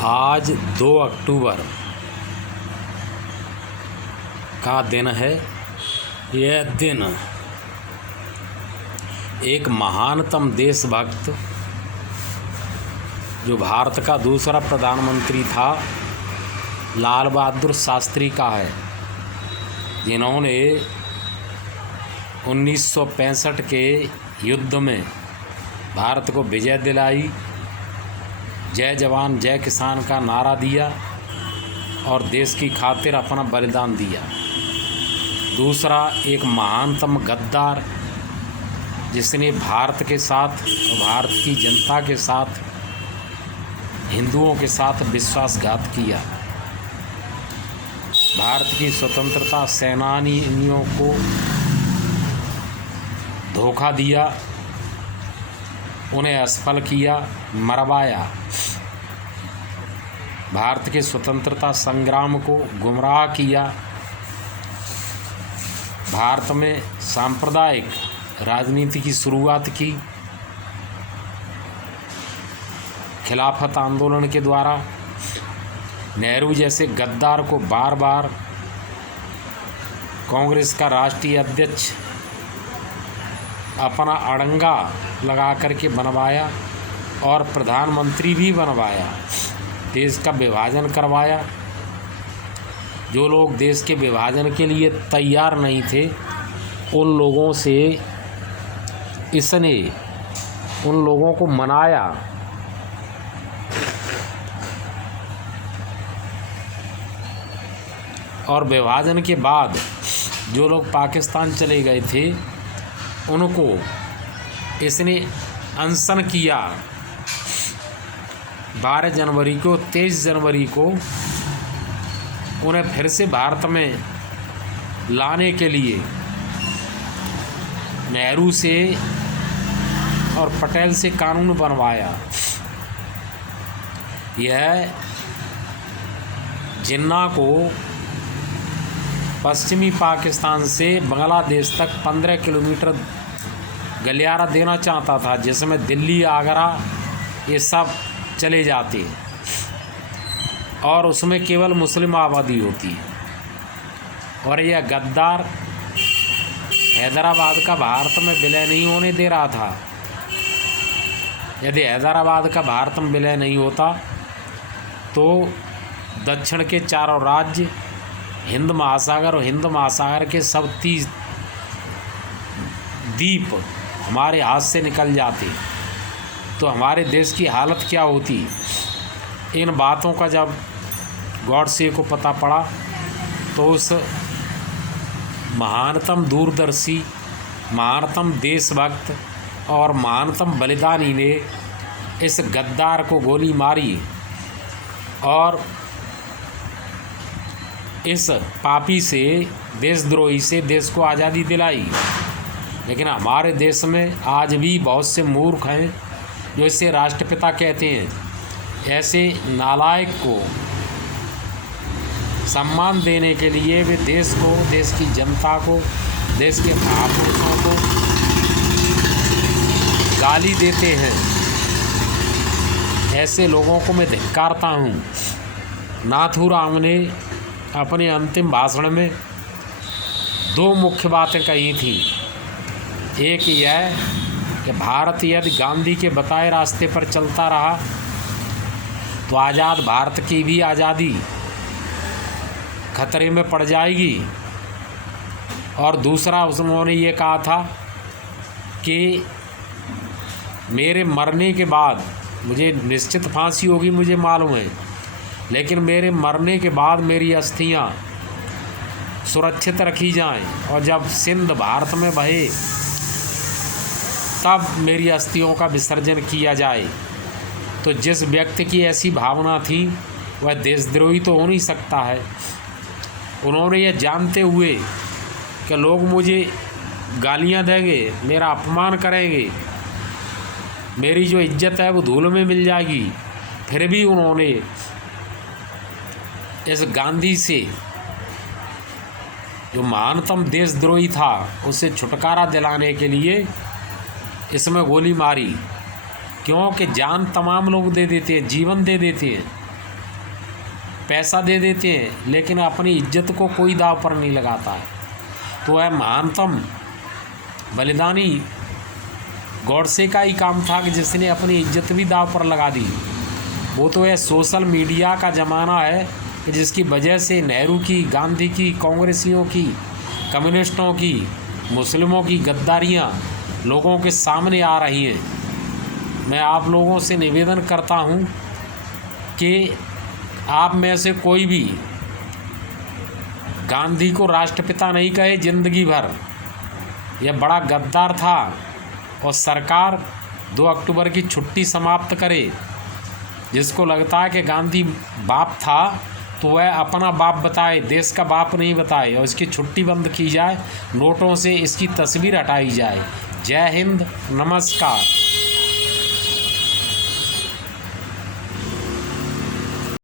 आज 2 अक्टूबर का दिन है। यह दिन एक महानतम देशभक्त जो भारत का दूसरा प्रधानमंत्री था, लाल बहादुर शास्त्री का है, जिन्होंने 1965 के युद्ध में भारत को विजय दिलाई, जय जवान जय किसान का नारा दिया और देश की खातिर अपना बलिदान दिया। दूसरा, एक महानतम गद्दार जिसने भारत के साथ और भारत की जनता के साथ, हिंदुओं के साथ विश्वासघात किया। भारत की स्वतंत्रता सेनानियों को धोखा दिया, उन्हें असफल किया, मरवाया। भारत के स्वतंत्रता संग्राम को गुमराह किया। भारत में सांप्रदायिक राजनीति की शुरुआत की खिलाफत आंदोलन के द्वारा। नेहरू जैसे गद्दार को बार बार कांग्रेस का राष्ट्रीय अध्यक्ष अपना अड़ंगा लगा करके बनवाया और प्रधानमंत्री भी बनवाया, देश का विभाजन करवाया। जो लोग देश के विभाजन के लिए तैयार नहीं थे, उन लोगों से इसने उन लोगों को मनाया। और विभाजन के बाद जो लोग पाकिस्तान चले गए थे, उनको इसने अनशन किया। 12 जनवरी को, 23 जनवरी को उन्हें फिर से भारत में लाने के लिए नेहरू से और पटेल से कानून बनवाया। यह जिन्ना को पश्चिमी पाकिस्तान से बांग्लादेश तक 15 किलोमीटर गलियारा देना चाहता था, जिसमें दिल्ली, आगरा ये सब चले जाते और उसमें केवल मुस्लिम आबादी होती है। और यह गद्दार हैदराबाद का भारत में विलय नहीं होने दे रहा था। यदि हैदराबाद का भारत में विलय नहीं होता तो दक्षिण के चारों राज्य, हिंद महासागर और हिंद महासागर के सब 30 द्वीप हमारे हाथ से निकल जाते, तो हमारे देश की हालत क्या होती। इन बातों का जब गॉडसे को पता पड़ा तो उस महानतम दूरदर्शी, महानतम देशभक्त और महानतम बलिदानी ने इस गद्दार को गोली मारी और इस पापी से, देशद्रोही से देश को आज़ादी दिलाई। लेकिन हमारे देश में आज भी बहुत से मूर्ख हैं जो इसे राष्ट्रपिता कहते हैं। ऐसे नालायक को सम्मान देने के लिए वे देश को, देश की जनता को, देश के महापुरुषों को गाली देते हैं। ऐसे लोगों को मैं धिक्कारता हूँ। नाथूराम ने अपने अंतिम भाषण में 2 मुख्य बातें कही थी। एक यह कि भारत यदि गांधी के बताए रास्ते पर चलता रहा तो आज़ाद भारत की भी आज़ादी खतरे में पड़ जाएगी। और दूसरा, उन्होंने ये कहा था कि मेरे मरने के बाद, मुझे निश्चित फांसी होगी मुझे मालूम है, लेकिन मेरे मरने के बाद मेरी अस्थियां सुरक्षित रखी जाएं और जब सिंध भारत में बहे तब मेरी अस्थियों का विसर्जन किया जाए। तो जिस व्यक्ति की ऐसी भावना थी वह देशद्रोही तो हो नहीं सकता है। उन्होंने यह जानते हुए कि लोग मुझे गालियां देंगे, मेरा अपमान करेंगे, मेरी जो इज्जत है वो धूल में मिल जाएगी, फिर भी उन्होंने इस गांधी से, जो महानतम देशद्रोही था, उसे छुटकारा दिलाने के लिए इसमें गोली मारी। क्योंकि जान तमाम लोग दे देते हैं, जीवन दे देते हैं, पैसा दे देते हैं, लेकिन अपनी इज्जत को कोई दाव पर नहीं लगाता है। तो वह महानतम बलिदानी गॉडसे का ही काम था कि जिसने अपनी इज्जत भी दाव पर लगा दी। वो तो यह सोशल मीडिया का ज़माना है कि जिसकी वजह से नेहरू की, गांधी की, कांग्रेसियों की, कम्युनिस्टों की, मुस्लिमों की गद्दारियाँ लोगों के सामने आ रही हैं। मैं आप लोगों से निवेदन करता हूँ कि आप में से कोई भी गांधी को राष्ट्रपिता नहीं कहे जिंदगी भर। यह बड़ा गद्दार था और सरकार 2 अक्टूबर की छुट्टी समाप्त करे। जिसको लगता है कि गांधी बाप था तो वह अपना बाप बताए, देश का बाप नहीं बताए, और इसकी छुट्टी बंद की जाए, नोटों से इसकी तस्वीर हटाई जाए। जय हिंद, नमस्कार।